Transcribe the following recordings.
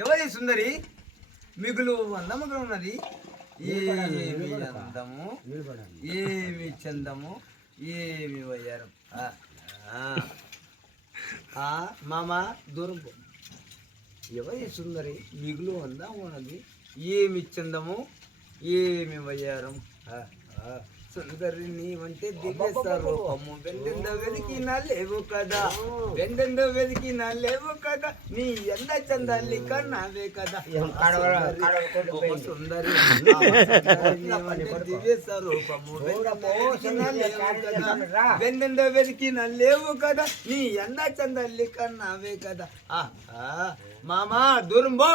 ఎవరి సుందరి మిగులు అందముగా ఉన్నది. ఏమి అందము, ఏమి చందము, ఏమి వయ్యారం. మామ దూరం పో. ఎవరి సుందరి మిగులు అందం ఉన్నది, ఏమి చందము, ఏమి వయ్యారం. సుందరి నీవంటే దివ్య రూపము, వెండెందో వెతికినా లేవు కదా, వెండెందో వెతికినా లేవు కదా, నీ ఎంత చందాలి కన్నావే కదా. సుందరి దివ్య స్వరూపము, వెండెందో వెతికినా లేవు కదా, నీ ఎంత చందాలి కన్నావే కదా. మామా దూరం పో.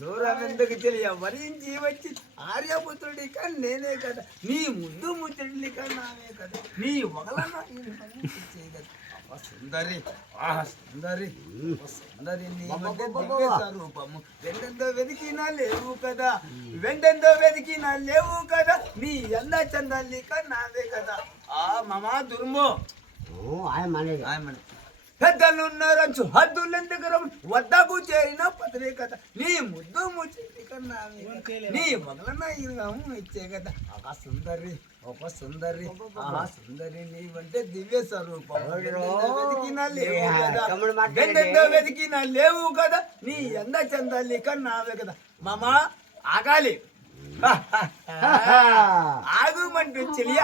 దూరం ఎందుకు తెలియ వరించి వచ్చి ఆర్యపుత్రుడి కానీ నేనే కదా, నీ ముద్దు ముచ్చడి కన్నావే కదా, నీ ఒకలన్నా సుందరి సుందరి సుందరి నీ స్వరూపము, వెండెందో వెతికినా లేవు కదా, వెండెందో వెతికినా లేవు కదా, నీ ఎంత చందాలి కన్నావే కదా. మామా దుర్మో పెద్దలున్నారంచు హద్దులెందుకు వద్దకు చేరిన పత్రే కదా, నీ ముద్దు ముచ్చి కన్నావే, నీ మొదలన్న ఇచ్చే కదా. ఒక సుందరి ఒక సుందరి సుందరి నీవంటే దివ్య స్వరూపం, వెతికినా లేవు కదా, వెండెందో వెతికినా లేవు కదా, నీ ఎంత చందాలి కన్నావే కదా. మామా ఆగాలి. ఆగుమంటూ చెలియ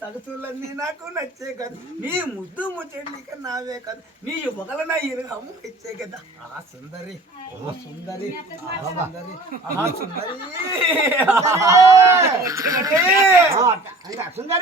సగసులన్నీ నాకు నచ్చే కదా, నీ ముద్దు ముచ్చడి నావే కదా, నీ ఒకలన ఇరుగము ఇచ్చే కదా. సుందరి సుందరి సుందరి సుందరి